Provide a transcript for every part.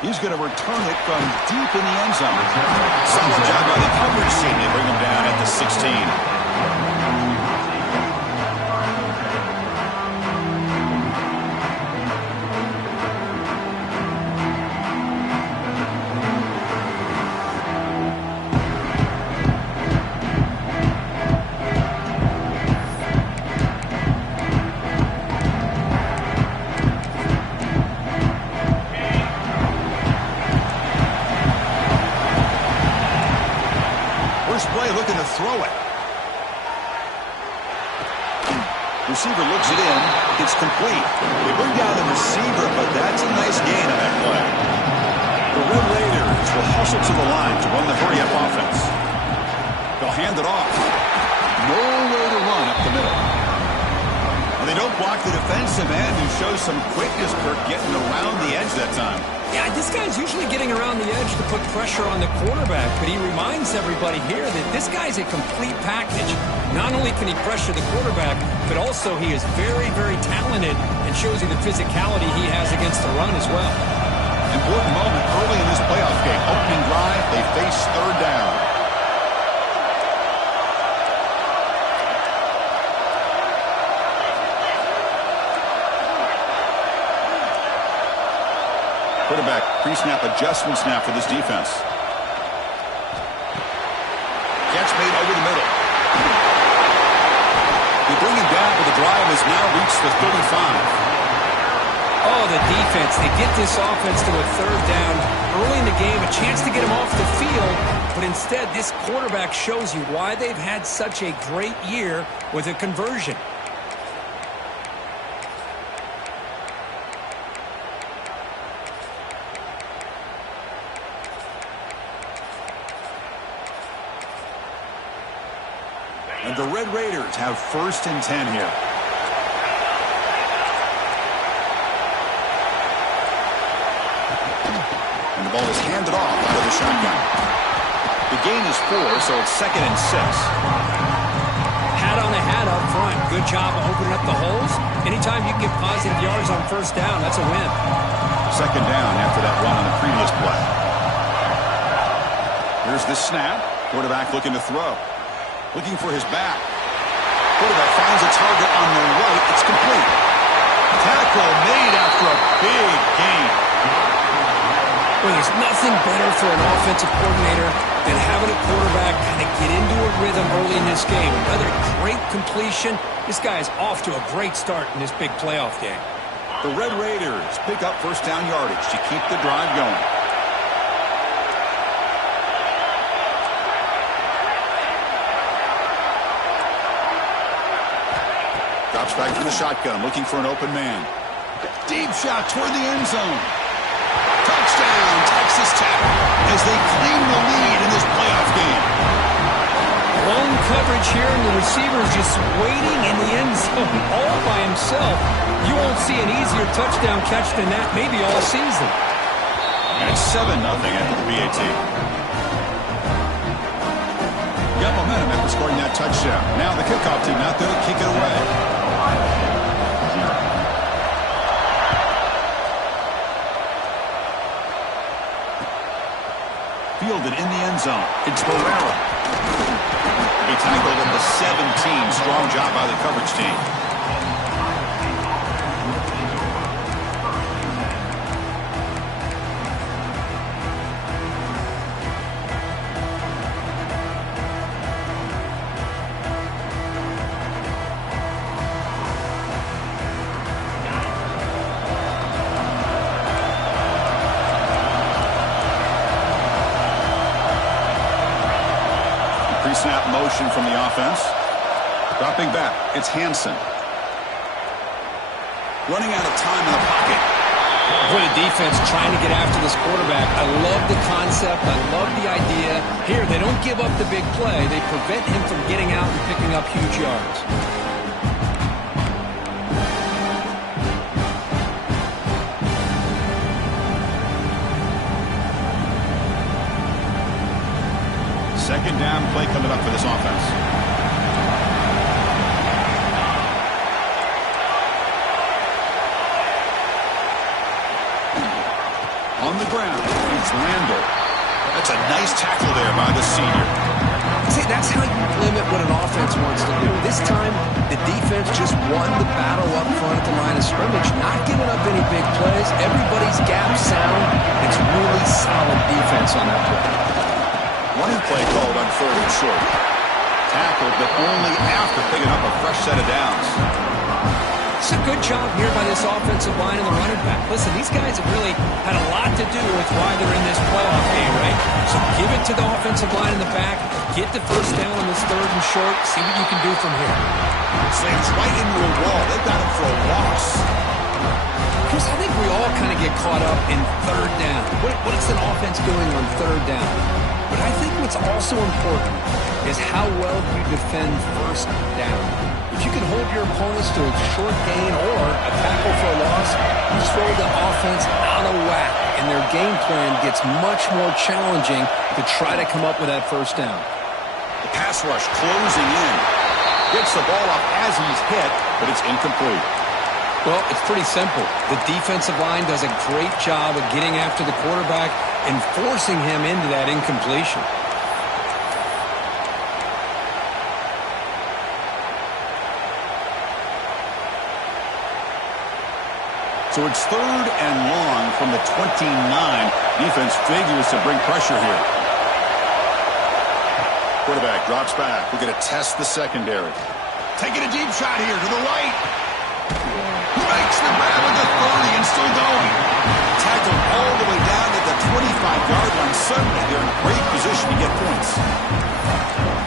He's going to return it from deep in the end zone. Solid job by the coverage team. They bring him down at the 16. Looking to throw it. Receiver looks it in. It's complete. They bring down the receiver, but that's a nice gain on that play. The Red Raiders will hustle to the line to run the hurry-up offense. They'll hand it off. No way to run up the middle. And they don't block the defensive end, who shows some quickness, Kirk, getting around the edge that time. Yeah, this guy's usually getting around the edge to put pressure on the quarterback, but he reminds everybody here that this guy's a complete package. Not only can he pressure the quarterback, but also he is very, very talented and shows you the physicality he has against the run as well. Important moment early in this playoff game. Opening drive, they face third down. Quarterback pre-snap adjustment snap for this defense. Catch made over the middle. They bring him down, but the drive has now reached the 35. Oh, the defense. They get this offense to a third down early in the game, a chance to get him off the field, but instead this quarterback shows you why they've had such a great year with a conversion. And the Red Raiders have 1st and 10 here. And the ball is handed off out of the shotgun. The gain is 4, so it's 2nd and 6. Hat on the hat up front. Good job of opening up the holes. Anytime you get positive yards on 1st down, that's a win. 2nd down after that run on the previous play. Here's the snap. Quarterback looking to throw. Looking for his back. Quarterback finds a target on the right. It's complete. Tackle made after a big gain. Well, there's nothing better for an offensive coordinator than having a quarterback kind of get into a rhythm early in this game. Another great completion. This guy is off to a great start in this big playoff game. The Red Raiders pick up 1st down yardage to keep the drive going. Drops back to the shotgun, looking for an open man. Deep shot toward the end zone. Touchdown, Texas Tech, as they claim the lead in this playoff game. Long coverage here, and the receiver is just waiting in the end zone all by himself. You won't see an easier touchdown catch than that maybe all season. And it's 7-0 after the BAT. Got momentum after scoring that touchdown. Now the kickoff team out there to kick it away. Fielded in the end zone. It's Barrera. He tackled at the 17. Strong job by the coverage team. Pre-snap motion from the offense. Dropping back, it's Hansen. Running out of time in the pocket. What a defense trying to get after this quarterback. I love the concept. I love the idea. Here, they don't give up the big play. They prevent him from getting out and picking up huge yards. Second down play coming up for this offense. On the ground, it's Randall. That's a nice tackle there by the senior. See, that's how you limit what an offense wants to do. This time, the defense just won the battle up front at the line of scrimmage, not giving up any big plays. Everybody's gap sound. It's really solid defense on that play. Running play called on 3rd and short. Tackled, but only after picking up a fresh set of downs. It's a good job here by this offensive line and the running back. Listen, these guys have really had a lot to do with why they're in this playoff game, right? So give it to the offensive line in the back. Get the first down on this 3rd and short. See what you can do from here. Slams right into a wall. They've got him for a loss. Chris, I think we all kind of get caught up in 3rd down. What is an offense doing on 3rd down? But I think what's also important is how well you defend 1st down. If you can hold your opponents to a short gain or a tackle for a loss, you throw the offense out of whack, and their game plan gets much more challenging to try to come up with that 1st down. The pass rush closing in. Gets the ball off as he's hit, but it's incomplete. Well, it's pretty simple. The defensive line does a great job of getting after the quarterback and forcing him into that incompletion. So it's 3rd and long from the 29. Defense figures to bring pressure here. Quarterback drops back. We're going to test the secondary. Taking a deep shot here to the right. He makes the grab at the 30 and still going. Tackled all the way down to the 25-yard line. Suddenly they're in great position to get points.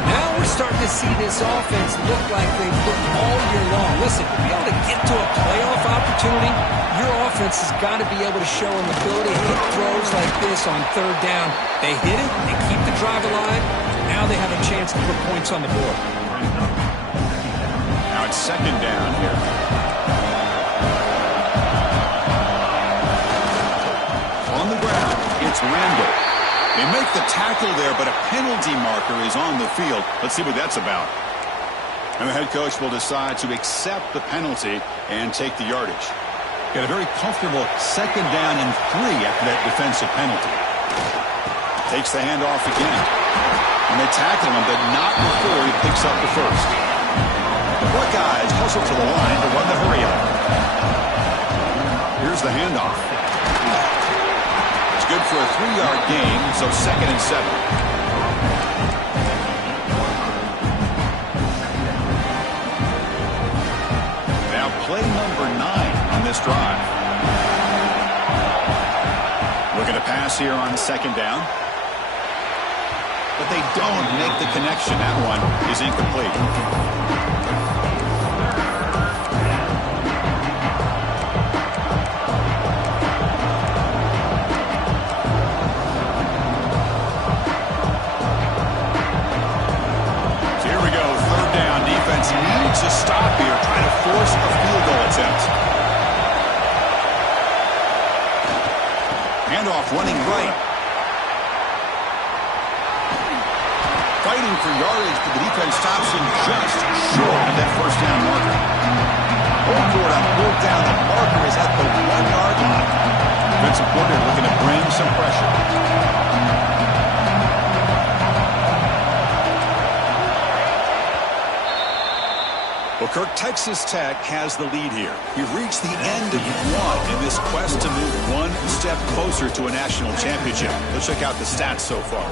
Now we're starting to see this offense look like they've looked all year long. Listen, to be able to get to a playoff opportunity, your offense has got to be able to show an ability to hit throws like this on 3rd down. They hit it, they keep the drive alive. Now they have a chance to put points on the board. Now it's 2nd down here. On the ground, it's Randall. They make the tackle there, but a penalty marker is on the field. Let's see what that's about. And the head coach will decide to accept the penalty and take the yardage. Got a very comfortable 2nd down and 3 after that defensive penalty. Takes the handoff again. And they tackle him, but not before he picks up the 1st. The Buckeyes hustle to the line to run the hurry up. Here's the handoff. It's good for a 3-yard gain, so 2nd and 7. Now play number 9 on this drive. Looking to pass here on 2nd down. But they don't make the connection. That one is incomplete. So here we go. 3rd down. Defense needs a stop here, trying to force a field goal attempt. Handoff running right. Fighting for yardage, but the defense stops him just short of that 1st down marker. Home court on 4th down. The marker is at the 1-yard line. Defensive coordinator looking to bring some pressure. Well, Kirk, Texas Tech has the lead here. We've reached the end of 1 in this quest to move 1 step closer to a national championship. Let's check out the stats so far.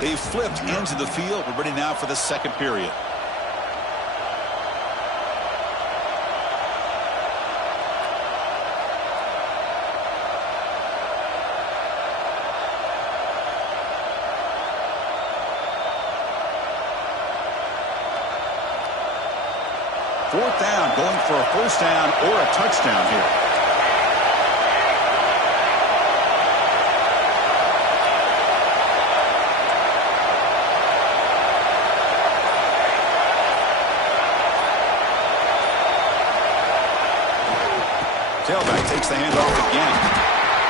They've flipped into the field. We're ready now for the 2nd period. Fourth down, going for a 1st down or a touchdown here. Tailback takes the handoff again.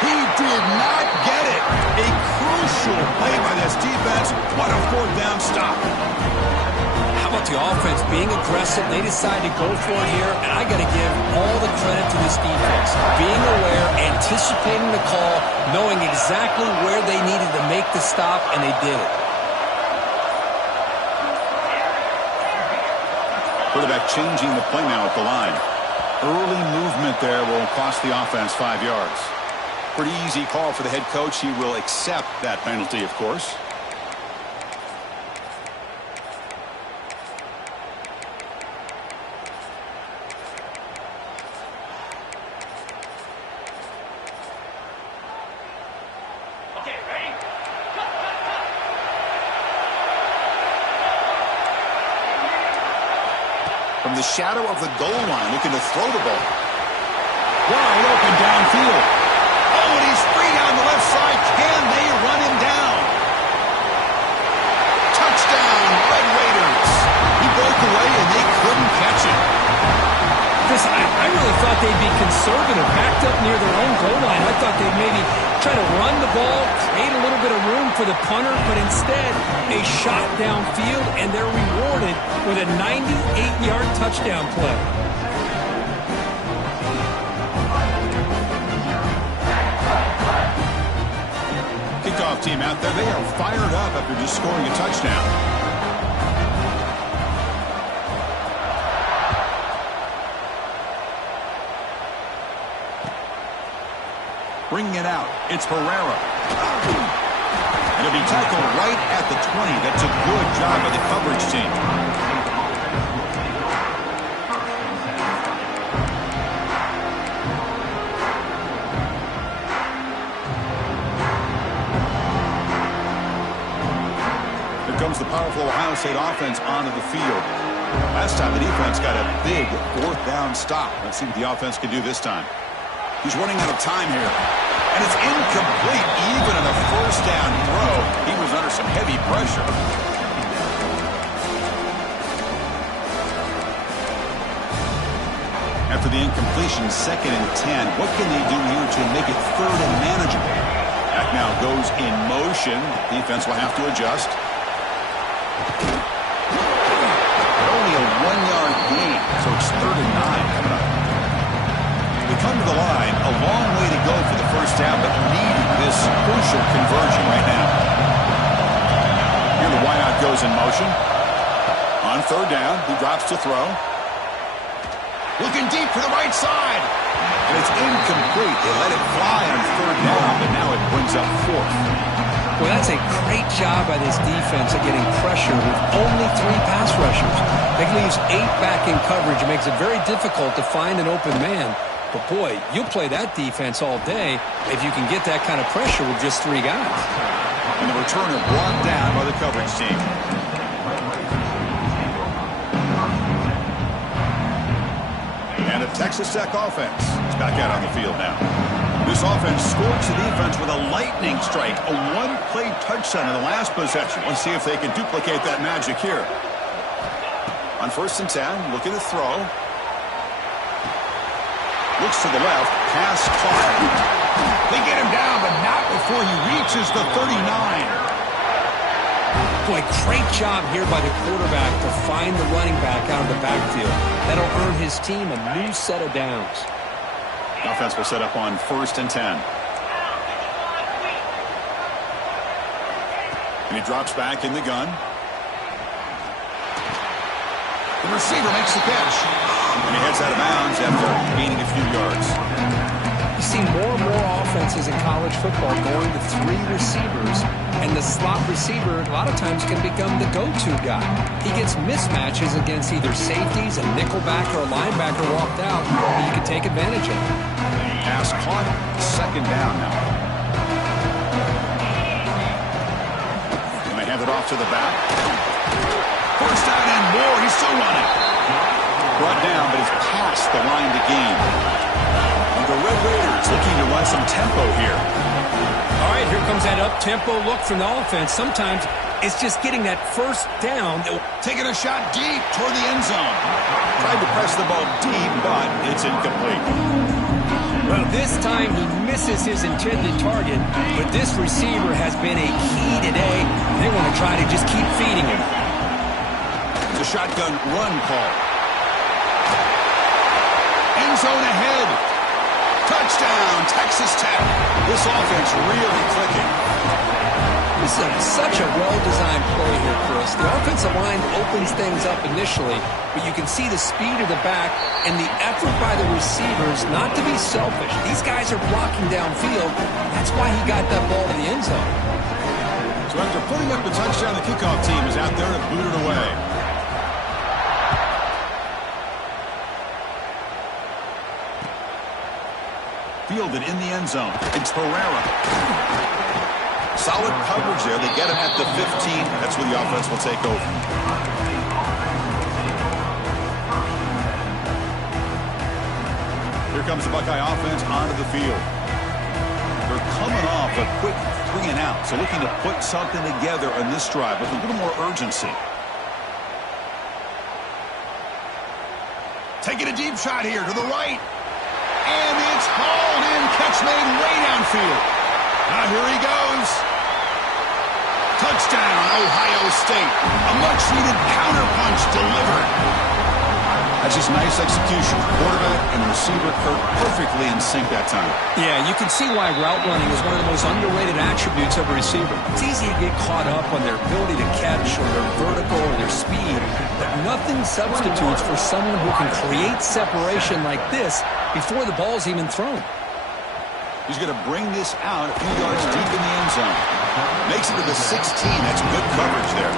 He did not get it. A crucial play by this defense. What a 4th down stop. How about the offense being aggressive? They decide to go for it here, and I got to give all the credit to this defense. Being aware and anticipating the call, knowing exactly where they needed to make the stop, and they did it. Quarterback changing the play now at the line. Early movement there will cost the offense 5 yards. Pretty easy call for the head coach. He will accept that penalty, of course. From the shadow of the goal line, looking to throw the ball. Wide open downfield. Oh, and he's free down the left side. Can they run him down? Touchdown, Red Raiders. He broke away, and they couldn't catch him. I really thought they'd be conservative, backed up near their own goal line. I thought they'd maybe try to run the ball, create a little bit of room for the punter, but instead a shot downfield, and they're rewarded with a 98-yard touchdown play. Kickoff team out there, they are fired up after just scoring a touchdown. Bringing it out, it's Herrera. And it'll be tackled right at the 20. That's a good job by the coverage team. Here comes the powerful Ohio State offense onto the field. Last time the defense got a big fourth down stop. Let's see what the offense can do this time. He's running out of time here. And it's incomplete, even on a first down throw. He was under some heavy pressure. After the incompletion, 2nd and 10. What can they do here to make it 3rd and manageable? Back now goes in motion. Defense will have to adjust. Only a 1-yard gain, so it's 3rd and 9 coming up. They come to the line, a long way to go for the first down, but need this crucial conversion right now. Here the wideout goes in motion. On 3rd down, he drops to throw. Looking deep for the right side. And it's incomplete. They let it fly on 3rd down, but now it brings up 4th. Well, that's a great job by this defense at getting pressure with only 3 pass rushers. That leaves 8 back in coverage. It makes it very difficult to find an open man. But, boy, you'll play that defense all day if you can get that kind of pressure with just 3 guys. And the returner brought down by the coverage team. And the Texas Tech offense is back out on the field now. This offense scores the defense with a lightning strike, a 1-play touchdown in the last possession. Let's see if they can duplicate that magic here. On 1st and 10, looking to throw. Looks to the left, pass caught. They get him down, but not before he reaches the 39. Boy, great job here by the quarterback to find the running back out of the backfield. That'll earn his team a new set of downs. Offense will set up on 1st and 10. And he drops back in the gun. The receiver makes the catch. And he heads out of bounds after gaining a few yards. You see more and more offenses in college football going to 3 receivers, and the slot receiver a lot of times can become the go-to guy. He gets mismatches against either safeties, a nickelback, or a linebacker walked out, and you can take advantage of it. Pass caught, 2nd down now. And they hand it off to the back. 1st down and more, he's still running. Brought down, but he's past the line to gain. And the Red Raiders looking to run some tempo here. All right, here comes that up-tempo look from the offense. Sometimes it's just getting that 1st down. Taking a shot deep toward the end zone. Tried to press the ball deep, but it's incomplete. Well, this time he misses his intended target, but this receiver has been a key today. They want to try to just keep feeding him. It's a shotgun run call. End zone ahead. Touchdown, Texas Tech. This offense really clicking. This is such a well-designed play here, Chris. The offensive line opens things up initially, but you can see the speed of the back and the effort by the receivers not to be selfish. These guys are blocking downfield. That's why he got that ball to the end zone. So after putting up the touchdown, the kickoff team is out there to boot it away. Fielded in the end zone. It's Herrera. Solid coverage there. They get him at the 15. That's where the offense will take over. Here comes the Buckeye offense onto the field. They're coming off a quick 3 and out, so looking to put something together on this drive with a little more urgency. Taking a deep shot here to the right. And it's hauled in. Catch made way downfield. Now here he goes. Touchdown, Ohio State. A much-needed counterpunch delivered. That's just nice execution. Quarterback and receiver perfectly in sync that time. Yeah, you can see why route running is one of the most underrated attributes of a receiver. It's easy to get caught up on their ability to catch or their vertical or their speed, but nothing substitutes for someone who can create separation like this before the ball's even thrown. He's going to bring this out a few yards deep in the end zone. Makes it to the 16. That's good coverage there.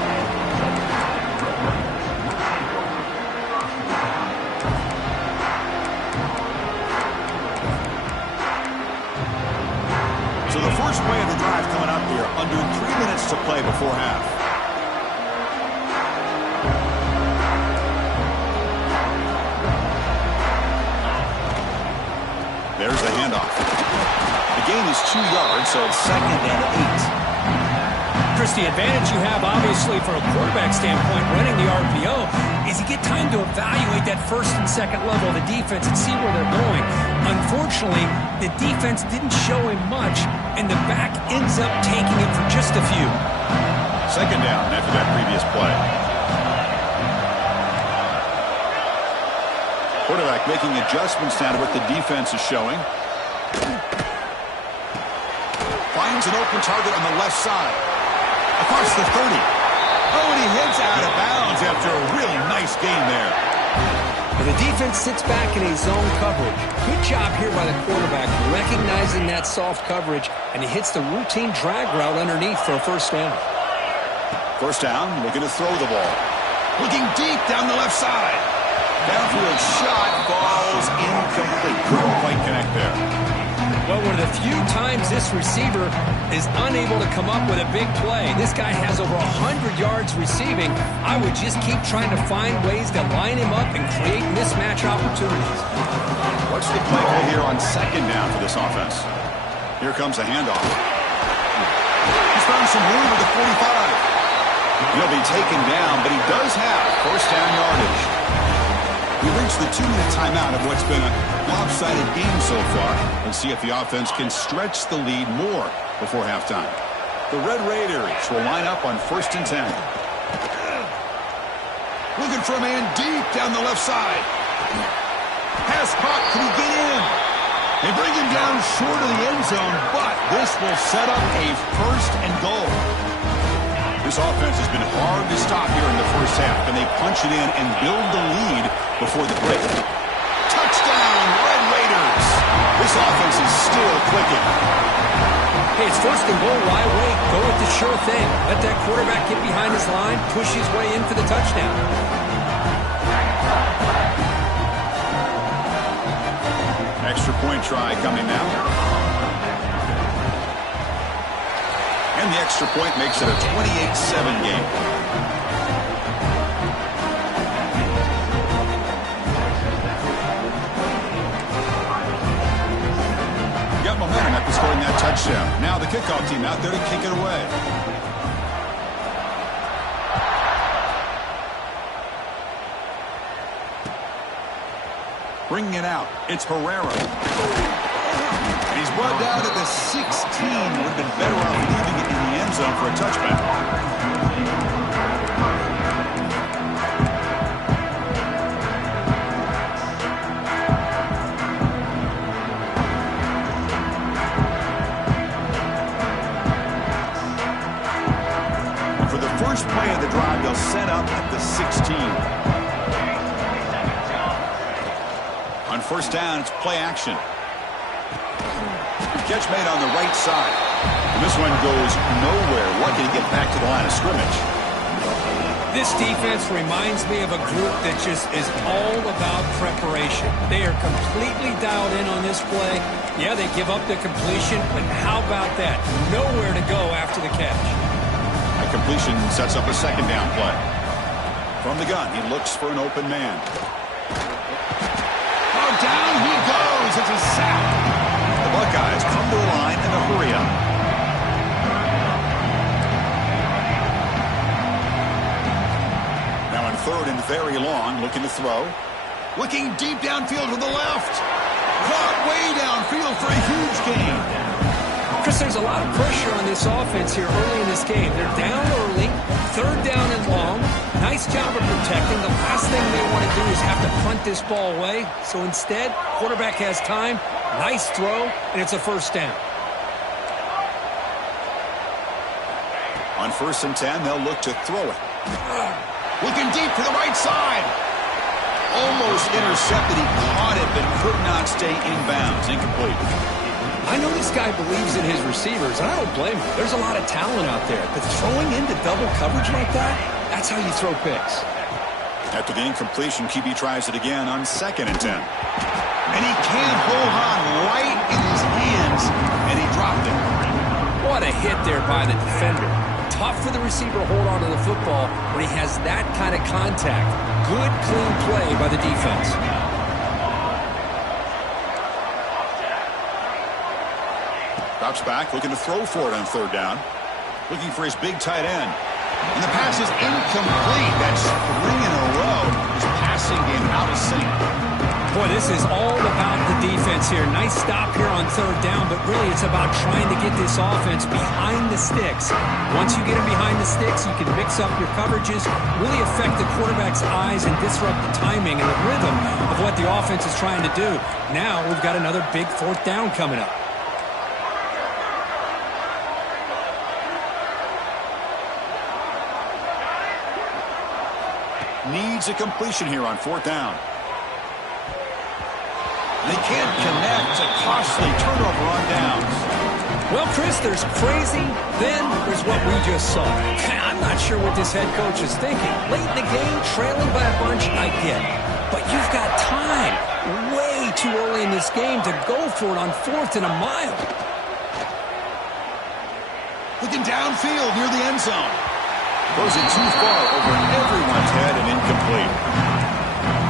So the first play of the drive coming up here, under 3 minutes to play before half. There's the handoff. The gain is 2 yards, so it's 2nd and 8. Chris, the advantage you have, obviously, from a quarterback standpoint, running the RPO, is you get time to evaluate that first and second level of the defense and see where they're going. Unfortunately, the defense didn't show him much, and the back ends up taking it for just a few. 2nd down after that previous play. Quarterback making adjustments now to what the defense is showing. Finds an open target on the left side. Across the 30. Oh, and he hits out of bounds after a really nice game there. And the defense sits back in a zone coverage. Good job here by the quarterback recognizing that soft coverage, and he hits the routine drag route underneath for a first down. First down, looking to throw the ball. Looking deep down the left side. Downfield shot falls incomplete. Couldn't quite connect there. Well, one of the few times this receiver is unable to come up with a big play. This guy has over 100 yards receiving. I would just keep trying to find ways to line him up and create mismatch opportunities. What's the play call here on 2nd down for this offense? Here comes the handoff. He's found some room at the 45. He'll be taken down, but he does have first down yardage. We reached the 2-minute timeout of what's been a lopsided game so far. Let's see if the offense can stretch the lead more before halftime. The Red Raiders will line up on 1st and 10. Looking for a man deep down the left side. Pass caught. Can he get in? They bring him down short of the end zone, but this will set up a 1st and goal. This offense has been hard to stop here in the first half, and they punch it in and build the lead before the break. Touchdown, Red Raiders! This offense is still clicking. Hey, it's 1st and goal. Why wait? Go with the sure thing. Let that quarterback get behind his line, push his way in for the touchdown. Extra point try coming now. And the extra point makes it a 28-7 game. Got momentum after scoring that touchdown. Now the kickoff team out there to kick it away. Bringing it out, it's Herrera. And he's brought down at the 16. Would have been better off leaving it in the end zone for a touchback. up at the 16. On first down, it's play action. Catch made on the right side. And this one goes nowhere. Lucky to get back to the line of scrimmage. This defense reminds me of a group that just is all about preparation. They are completely dialed in on this play. Yeah, they give up the completion, but how about that? Nowhere to go after the catch. A completion sets up a second down play. From the gun, he looks for an open man. Oh, down he goes. It's a sack. The Buckeyes come to the line in a hurry up. Now on third and very long, looking to throw. Looking deep downfield to the left. Caught way downfield for a huge gain. Chris, there's a lot of pressure on this offense here early in this game. They're down early, third down and long. Nice job of protecting. The last thing they want to do is have to punt this ball away. So instead, quarterback has time, nice throw, and it's a first down. On first and 10, they'll look to throw it. Looking deep to the right side. Almost intercepted. He caught it, but could not stay inbounds. Incomplete. I know this guy believes in his receivers, and I don't blame him. There's a lot of talent out there, but throwing into double coverage like that, that's how you throw picks. After the incompletion, QB tries it again on second and 10. And he can't hold on right in his hands, and he dropped it. What a hit there by the defender. Tough for the receiver to hold on to the football when he has that kind of contact. Good, clean play by the defense. Drops back, looking to throw for it on third down. Looking for his big tight end. And the pass is incomplete. That's 3 in a row. His passing game out of sync. Boy, this is all about the defense here. Nice stop here on third down, but really it's about trying to get this offense behind the sticks. Once you get them behind the sticks, you can mix up your coverages, really affect the quarterback's eyes and disrupt the timing and the rhythm of what the offense is trying to do. Now we've got another big fourth down coming up. Needs a completion here on fourth down. They can't connect. A costly turnover on downs. Well, Chris, there's crazy, then there's what we just saw. I'm not sure what this head coach is thinking. Late in the game, trailing by a bunch, I get it. But you've got time, way too early in this game to go for it on fourth and a mile. Looking downfield near the end zone. Throws it too far over everyone's head and incomplete.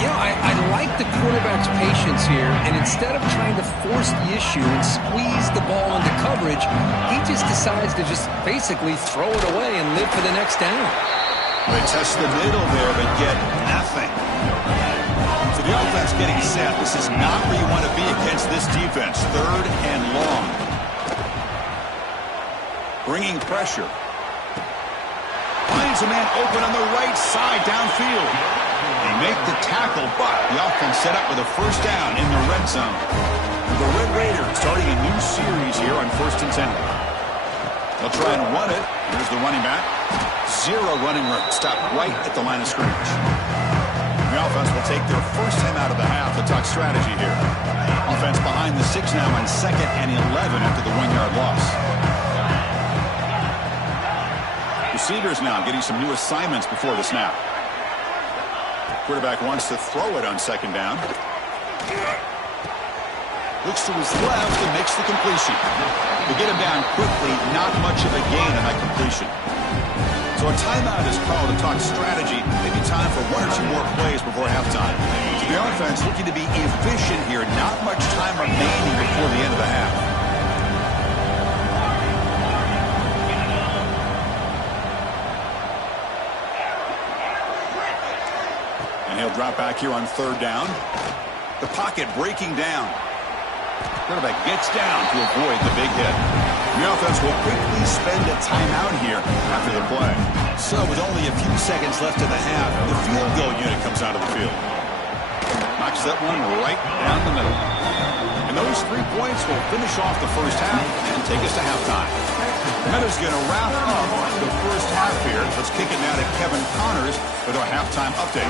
You know, I like the quarterback's patience here, and instead of trying to force the issue and squeeze the ball into coverage, he just decides to just basically throw it away and live for the next down. They test the middle there, but get nothing. So the offense getting set. This is not where you want to be against this defense. Third and long. Bringing pressure. Finds a man open on the right side downfield. They make the tackle, but the offense set up with a first down in the red zone. The Red Raiders starting a new series here on first and 10. They'll try and run it. Here's the running back. Zero running room. Stop right at the line of scrimmage. The offense will take their first time out of the half. The talk strategy here. Offense behind the 6 now on second and 11 after the 1-yard loss. Receivers now getting some new assignments before the snap. Quarterback wants to throw it on second down. Looks to his left and makes the completion. To get him down quickly, not much of a gain on that completion. So a timeout is called to talk strategy. Maybe time for 1 or 2 more plays before halftime. So the offense looking to be efficient here. Not much time remaining before the end of the half. He'll drop back here on third down. The pocket breaking down. Quarterback gets down to avoid the big hit. The offense will quickly spend a timeout here after the play. So with only a few seconds left in the half, the field goal unit comes out of the field. Knocks that one right down the middle. And And those 3 points will finish off the first half and take us to halftime. Meadows going to wrap up the first half here. Let's kick it now to Kevin Connors with our halftime update.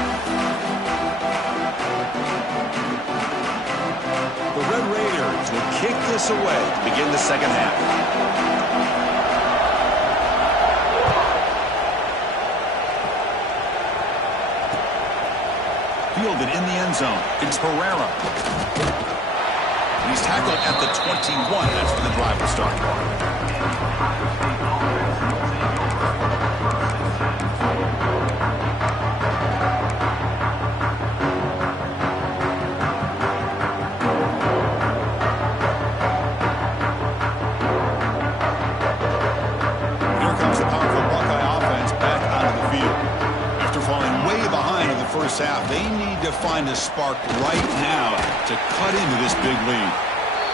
The Red Raiders will kick this away to begin the second half. Fielded in the end zone. It's Herrera. He's tackled at the 21. That's where the drive will start. Here comes the powerful Buckeye offense back onto the field. After falling way behind in the first half, they need to find a spark right now to cut into this big lead.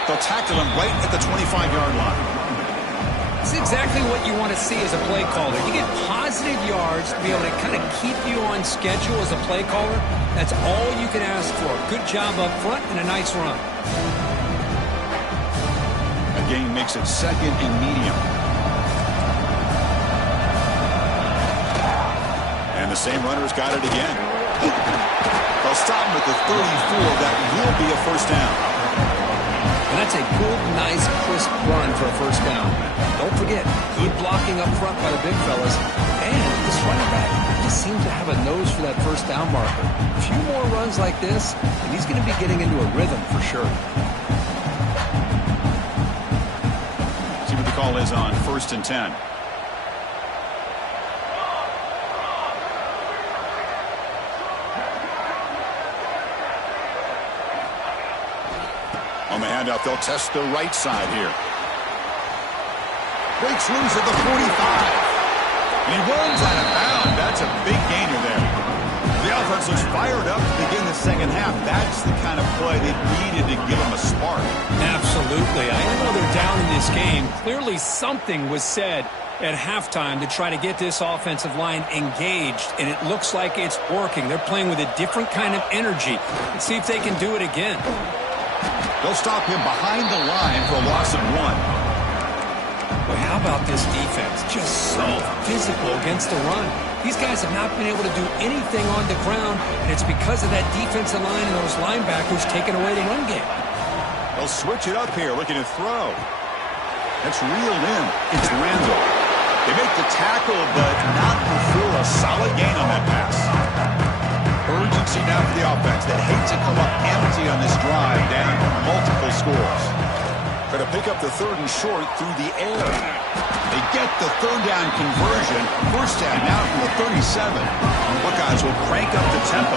They'll tackle him right at the 25-yard line. It's exactly what you want to see as a play caller. You get positive yards to be able to kind of keep you on schedule as a play caller. That's all you can ask for. Good job up front and a nice run. A gain makes it second and medium. And the same runner's got it again. They'll stop him at the 34. That will be a first down. And that's a good, nice, crisp run for a first down. Don't forget, good blocking up front by the big fellas. And this running back just seems to have a nose for that first down marker. A few more runs like this, and he's going to be getting into a rhythm for sure. See what the call is on 1st and 10. On the handoff, they'll test the right side here. Breaks loose at the 45. And he runs out of bounds. That's a big gainer there. The offense looks fired up to begin the second half. That's the kind of play they needed to give them a spark. Absolutely. I know they're down in this game. Clearly something was said at halftime to try to get this offensive line engaged, and it looks like it's working. They're playing with a different kind of energy. Let's see if they can do it again. They'll stop him behind the line for a loss of 1. Boy, how about this defense? Just so physical against the run. These guys have not been able to do anything on the ground, and it's because of that defensive line and those linebackers taking away the run game. They'll switch it up here, looking to throw. That's reeled in. It's Randall. They make the tackle, but not before a solid gain on that pass. Urgency now for the offense. They hate to come up empty on this drive, down multiple scores. Going to pick up the 3rd and short through the air. They get the 3rd down conversion. First down now from the 37. The Buckeyes will crank up the tempo.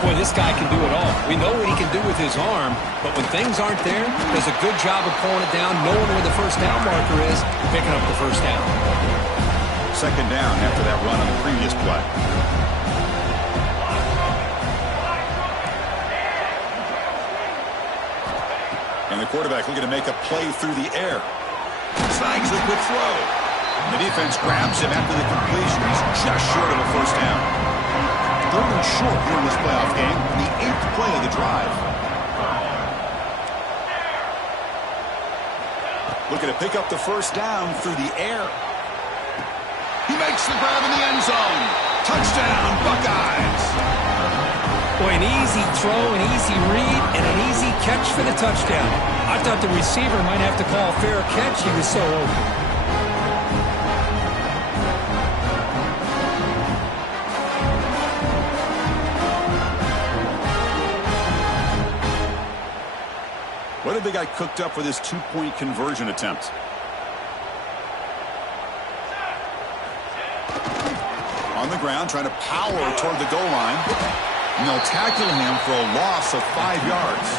Boy, this guy can do it all. We know what he can do with his arm, but when things aren't there, does a good job of pulling it down, knowing where the first down marker is, picking up the first down. Second down after that run on the previous play. And the quarterback looking to make a play through the air. Snags a quick throw. The defense grabs him after the completion. He's just short of a first down. 3rd and short here in this playoff game. The 8th play of the drive. Looking to pick up the first down through the air. He makes the grab in the end zone. Touchdown, Buckeyes. Boy, an easy throw, an easy read, and an easy catch for the touchdown. I thought the receiver might have to call a fair catch. He was so open. What have they got cooked up for this 2-point conversion attempt? On the ground, trying to power toward the goal line. And they'll tackle him for a loss of 5 yards.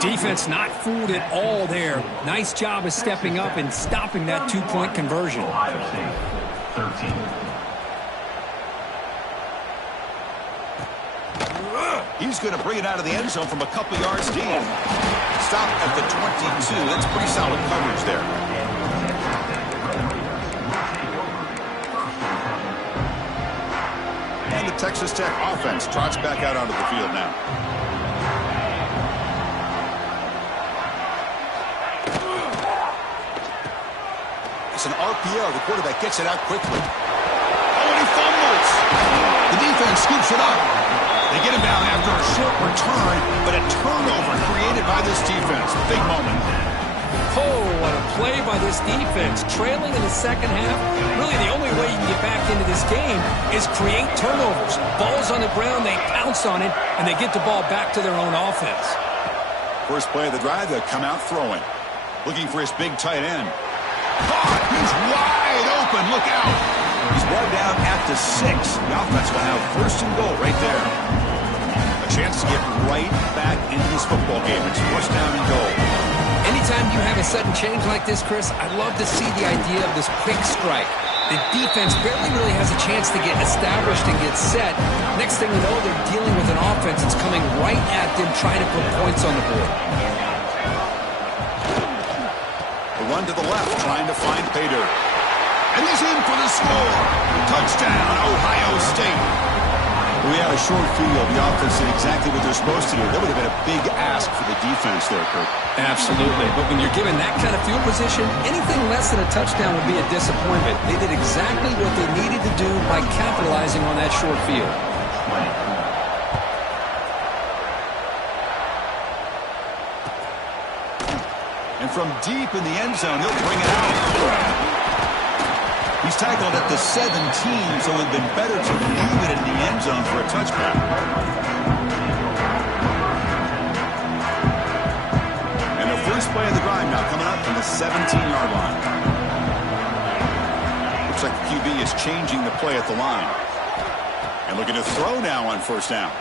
Defense not fooled at all there. Nice job of stepping up and stopping that 2-point conversion. He's going to bring it out of the end zone from a couple yards deep. Stop at the 22. That's pretty solid coverage there. And the Texas Tech offense trots back out onto the field now. an RPO. The quarterback gets it out quickly. Oh, and he fumbles. The defense scoops it up. They get him down after a short return, but a turnover created by this defense. Big moment. Oh, what a play by this defense. Trailing in the second half, really the only way you can get back into this game is create turnovers. Ball's on the ground, they pounce on it, and they get the ball back to their own offense. First play of the drive, they'll come out throwing. Looking for his big tight end. Caught! He's wide open. Look out! He's brought down at the 6. The offense will have first and goal right there. A chance to get right back into this football game. It's first down and goal. Anytime you have a sudden change like this, Chris, I love to see the idea of this quick strike. The defense barely really has a chance to get established and get set. Next thing you know, they're dealing with an offense that's coming right at them, trying to put points on the board. The run to the left, trying to find Pater. And he's in for the score. Touchdown, Ohio State. We had a short field. The offense did exactly what they're supposed to do. That would have been a big ask for the defense there, Kurt. Absolutely. But when you're given that kind of field position, anything less than a touchdown would be a disappointment. They did exactly what they needed to do by capitalizing on that short field. And from deep in the end zone, he'll bring it out. He's tackled at the 17, so it would have been better to leave it in the end zone for a touchback. And the first play of the drive now coming up from the 17-yard line. Looks like the QB is changing the play at the line. And looking to throw now on first down.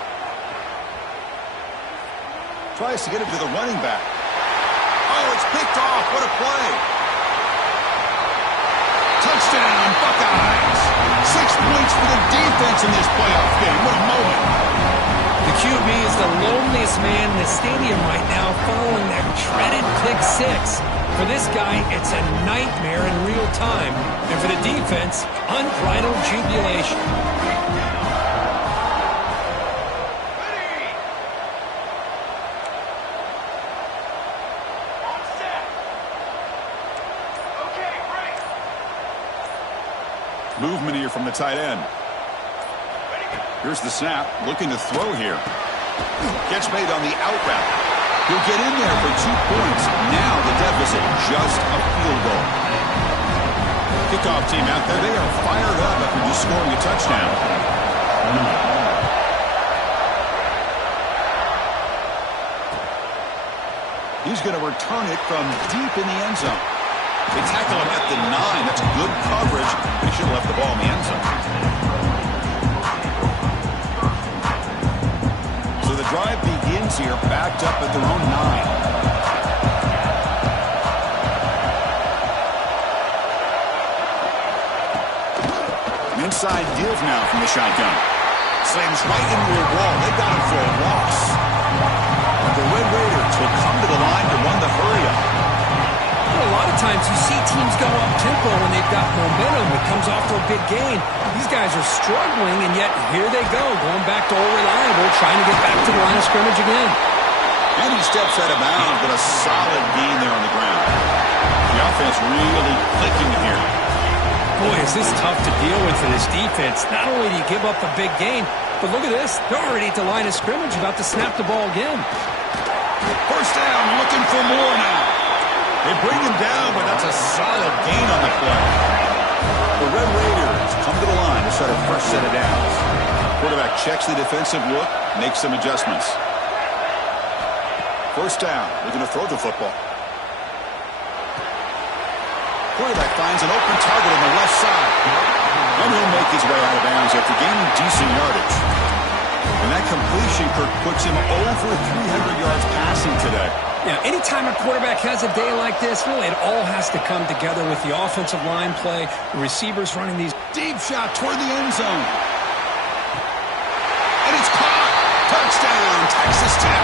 Tries to get it to the running back. Oh, it's picked off. What a play. Touchdown, Buckeyes. 6 points for the defense in this playoff game. What a moment. The QB is the loneliest man in the stadium right now following that dreaded pick 6. For this guy, it's a nightmare in real time. And for the defense, unbridled jubilation. Movement here from the tight end. Here's the snap. Looking to throw here. Catch made on the out route. He'll get in there for 2 points. Now the deficit just a field goal. Kickoff team out there. They are fired up after just scoring a touchdown. He's going to return it from deep in the end zone. They tackle him at the 9. That's good coverage. They should have left the ball in the end zone. So the drive begins here, backed up at their own 9. An inside give now from the shotgun. Slams right into a wall. They got him for a loss. The Red Raiders will come to the line to run the hurry-up. A lot of times you see teams go up-tempo when they've got momentum. It comes off to a big gain. These guys are struggling, and yet here they go, going back to old reliable, trying to get back to the line of scrimmage again. And he steps out of bounds, but a solid gain there on the ground. The offense really clicking here. Boy, is this tough to deal with for this defense. Not only do you give up a big gain, but look at this. They're already at the line of scrimmage, about to snap the ball again. First down, looking for more now. They bring him down, but that's a solid gain on the play. The Red Raiders come to the line to start a fresh set of downs. Quarterback checks the defensive look, makes some adjustments. First down, looking to throw the football. Quarterback finds an open target on the left side. And he'll make his way out of bounds after gaining decent yardage. And that completion, Kirk, puts him over 300 yards passing today. Yeah, anytime a quarterback has a day like this, really, it all has to come together with the offensive line play, the receivers running these. Deep shot toward the end zone. And it's caught. Touchdown, Texas Tech.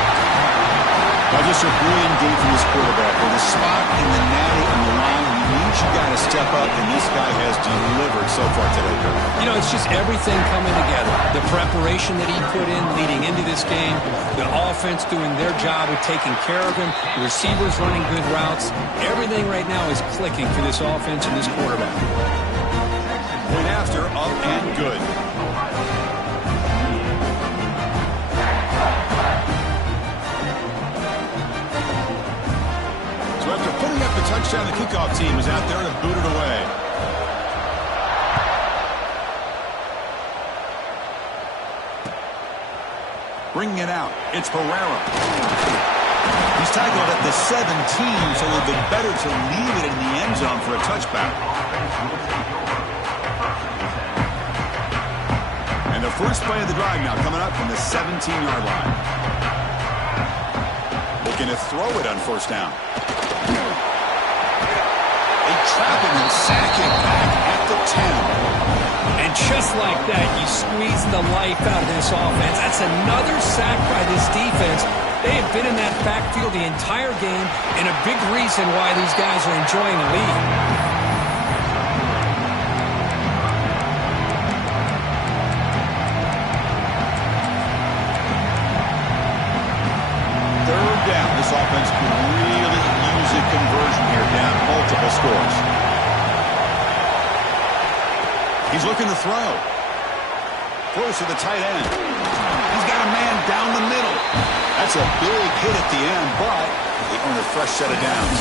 Now just a brilliant game from this quarterback. With a spot in the natty on the line, you need you got to step up, and this guy has delivered so far today, Kirk. You know, it's just everything coming together. The preparation that he put in leading into this game, the offense doing their job of taking care of him, the receivers running good routes. Everything right now is clicking for this offense and this quarterback. Point after, up and good. So after putting up the touchdown, the kickoff team is out there to boot it away. Bringing it out, it's Pereira. He's tackled at the 17, so it would have been better to leave it in the end zone for a touchback. And the first play of the drive now coming up from the 17-yard line. Looking to throw it on first down. They trap him and sack him back at the 10. And just like that, you squeeze the life out of this offense. That's another sack by this defense. They have been in that backfield the entire game, and a big reason why these guys are enjoying the lead. Third down. This offense can really use a conversion here, down multiple scores. He's looking to throw. Close to the tight end. He's got a man down the middle. That's a big hit at the end, but they earn a fresh set of downs.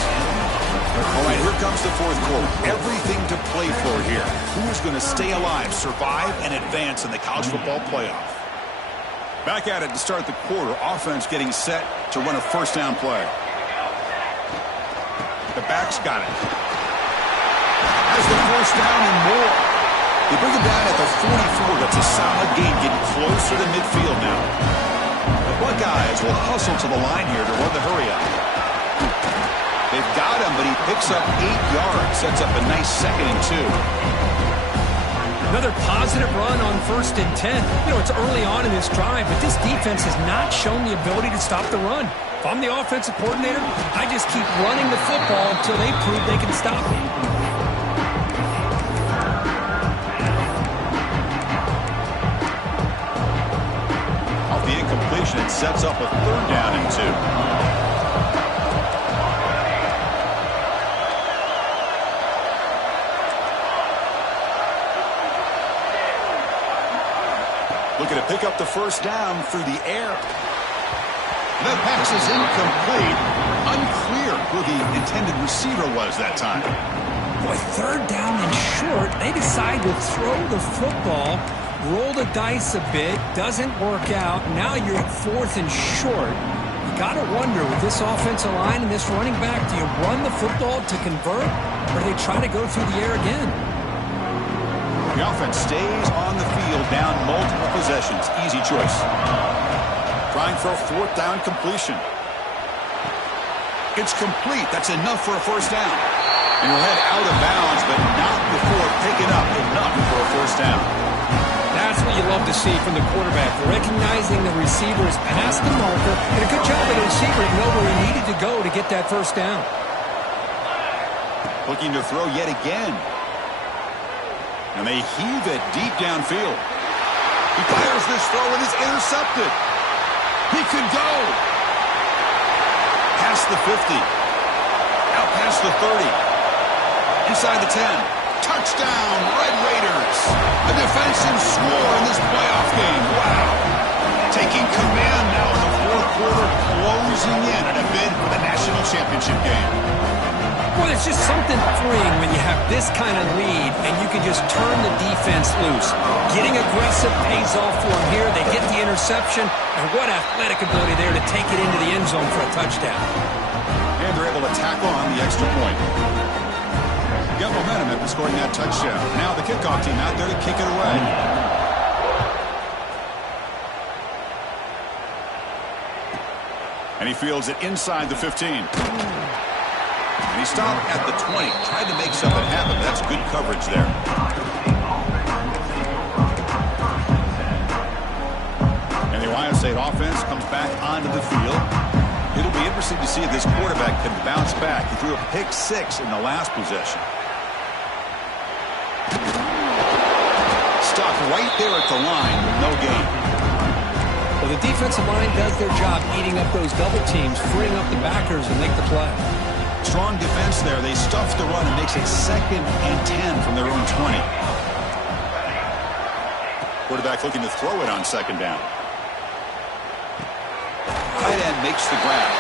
All right, here comes the fourth quarter. Everything to play for here. Who's going to stay alive, survive, and advance in the college football playoff? Back at it to start the quarter. Offense getting set to run a first down play. The back's got it. Has the first down and more. They bring him down at the 44. That's a solid gain, getting closer to midfield now. The Buckeyes will hustle to the line here to run the hurry-up. They've got him, but he picks up 8 yards. Sets up a nice 2nd and 2. Another positive run on 1st and 10. You know, it's early on in this drive, but this defense has not shown the ability to stop the run. If I'm the offensive coordinator, I just keep running the football until they prove they can stop it. Off the incompletion, it sets up a 3rd down and 2. Looking to pick up the first down through the air. The pass is incomplete. Unclear who the intended receiver was that time. Boy, 3rd down and short. They decide to throw the football, roll the dice a bit, doesn't work out. Now you're at 4th and short. You got to wonder, with this offensive line and this running back, do you run the football to convert, or do they try to go through the air again? The offense stays on the field, down multiple possessions. Easy choice. Trying for a 4th down completion. It's complete. That's enough for a first down. And he'll head out of bounds, but not before picking up enough for a first down. That's what you love to see from the quarterback. Recognizing the receiver is past the marker, and a good job by the receiver to know where he needed to go to get that first down. Looking to throw yet again. And they heave it deep downfield. He fires this throw and is intercepted. He could go. Past the 50. Out past the 30. Inside the 10. Touchdown, Red Raiders. A defensive score in this playoff game. Wow. Taking command now in the 4th quarter, closing in on a bid for the national championship game. Well, it's just something freeing when you have this kind of lead and you can just turn the defense loose. Getting aggressive pays off for them here. They get the interception, and what athletic ability there to take it into the end zone for a touchdown. And they're able to tackle on the extra point. Got momentum after scoring that touchdown. Now the kickoff team out there to kick it away. And he fields it inside the 15. And he stopped at the 20. Tried to make something happen. That's good coverage there. And the Ohio State offense comes back onto the field. It'll be interesting to see if this quarterback can bounce back. He threw a pick 6 in the last possession. stuck right there at the line with no gain. Well, the defensive line does their job eating up those double teams, freeing up the backers, and make the play. Strong defense there. They stuff the run and makes it 2nd and 10 from their own 20. Quarterback looking to throw it on 2nd down. Tight end makes the grab.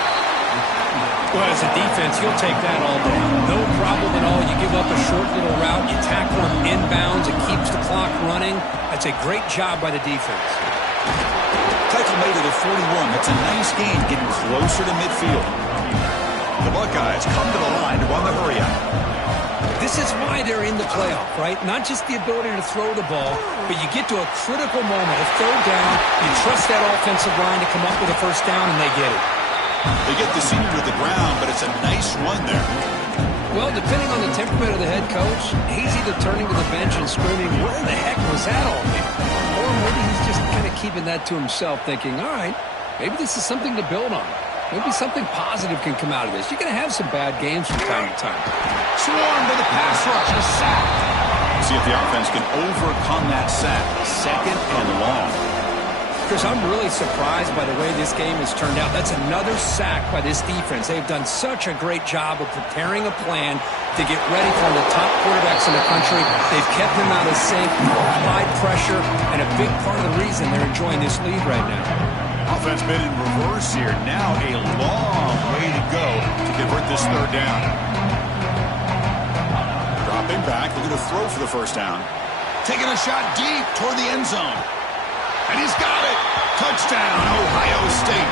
Well, as a defense, you'll take that all day. No problem at all. You give up a short little route. You tackle him inbounds. It keeps the clock running. That's a great job by the defense. Tackle made it at 41. That's a nice gain, getting closer to midfield. The Buckeyes come to the line to run the hurry up. This is why they're in the playoff, right? Not just the ability to throw the ball, but you get to a critical moment, a 3rd down. You trust that offensive line to come up with a 1st down, and they get it. They get the senior to the ground, but it's a nice run there. Well, depending on the temperament of the head coach, he's either turning to the bench and screaming, where the heck was that all day? Or maybe he's just kind of keeping that to himself, thinking, all right, maybe this is something to build on. Maybe something positive can come out of this. You're going to have some bad games from time to time. Swarmed by the pass rush, a sack. See if the offense can overcome that sack. 2nd and long. Chris, I'm really surprised by the way this game has turned out. That's another sack by this defense. They've done such a great job of preparing a plan to get ready for one of the top quarterbacks in the country. They've kept him out of sync, applied pressure, and a big part of the reason they're enjoying this lead right now. Offense been in reverse here. Now a long way to go to convert this 3rd down. Dropping back, looking to throw for the 1st down. Taking a shot deep toward the end zone. And he's got it. Touchdown, Ohio State.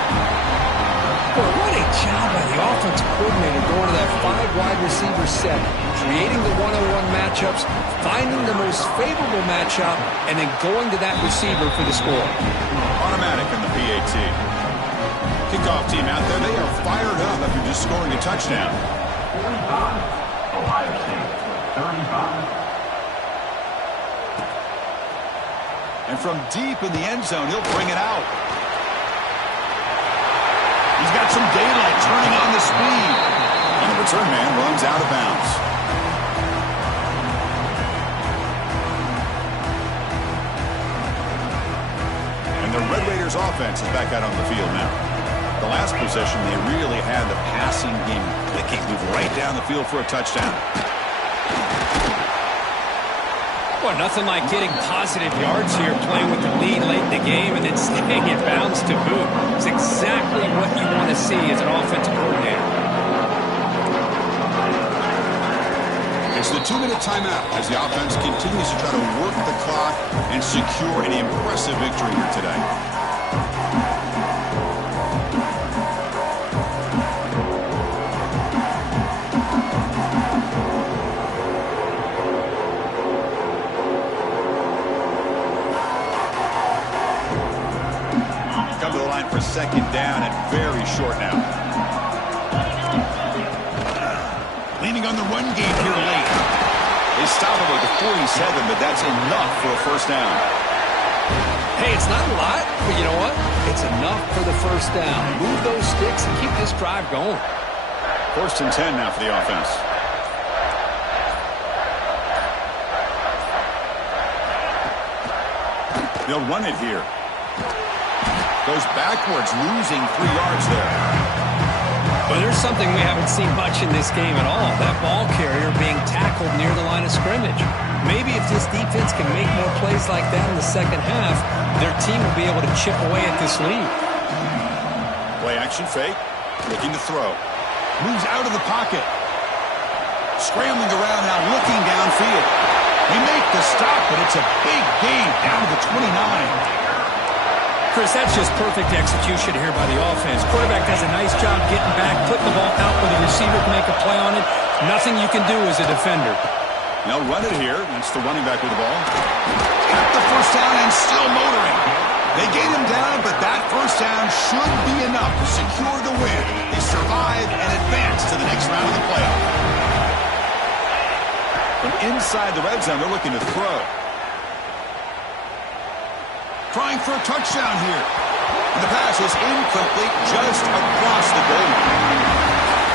Boy, what a job by the offensive coordinator going to that 5-wide receiver set, creating the one-on-one matchups, finding the most favorable matchup, and then going to that receiver for the score. Automatic in the PAT. Kickoff team out there, they are fired up after just scoring a touchdown. 35, Ohio State, 35. And from deep in the end zone, he'll bring it out. He's got some daylight turning on the speed. And the return man runs out of bounds. And the Red Raiders offense is back out on the field now. The last possession, they really had the passing game clicking. Move right down the field for a touchdown. Well, nothing like getting positive yards here, playing with the lead late in the game, and then staying in bounds to boot. It's exactly what you want to see as an offensive coordinator. It's the 2-minute timeout as the offense continues to try to work the clock and secure an impressive victory here today. For 2nd down and very short now. Leaning on the run game here late. They stop him at the 47, but that's enough for a 1st down. Hey, it's not a lot, but you know what? It's enough for the 1st down. Move those sticks and keep this drive going. 1st and 10 now for the offense. They'll run it here. Goes backwards, losing 3 yards there. Well, there's something we haven't seen much in this game at all. That ball carrier being tackled near the line of scrimmage. Maybe if this defense can make more plays like that in the 2nd half, their team will be able to chip away at this lead. Play action fake, looking to throw. Moves out of the pocket. Scrambling around now, looking downfield. They make the stop, but it's a big gain down to the 29. Chris, that's just perfect execution here by the offense. Quarterback does a nice job getting back, putting the ball out where the receiver can make a play on it. Nothing you can do as a defender. They'll run it here. That's the running back with the ball. Got the 1st down and still motoring. They gain him down, but that 1st down should be enough to secure the win. They survive and advance to the next round of the playoff. From inside the red zone, they're looking to throw. Trying for a touchdown here. And the pass is incomplete just across the goal line.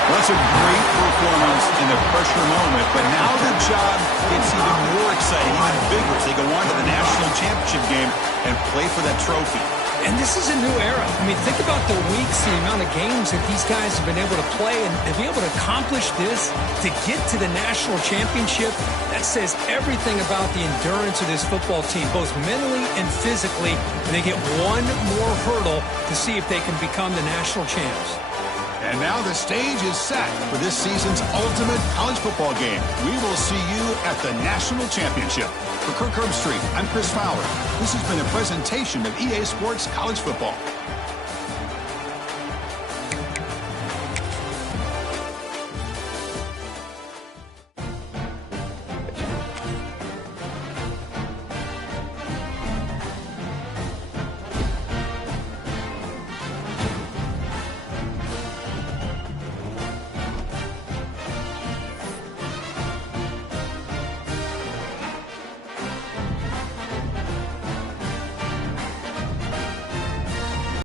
Well, that's a great performance in the pressure moment, but now the job gets even more exciting, even bigger as they go on to the national championship game and play for that trophy. And this is a new era. I mean, think about the weeks, the amount of games that these guys have been able to play, and to be able to accomplish this, to get to the national championship, that says everything about the endurance of this football team, both mentally and physically, and they get one more hurdle to see if they can become the national champs. And now the stage is set for this season's ultimate college football game. We will see you at the national championship. For Kirk Herbstreit, I'm Chris Fowler. This has been a presentation of EA Sports College Football.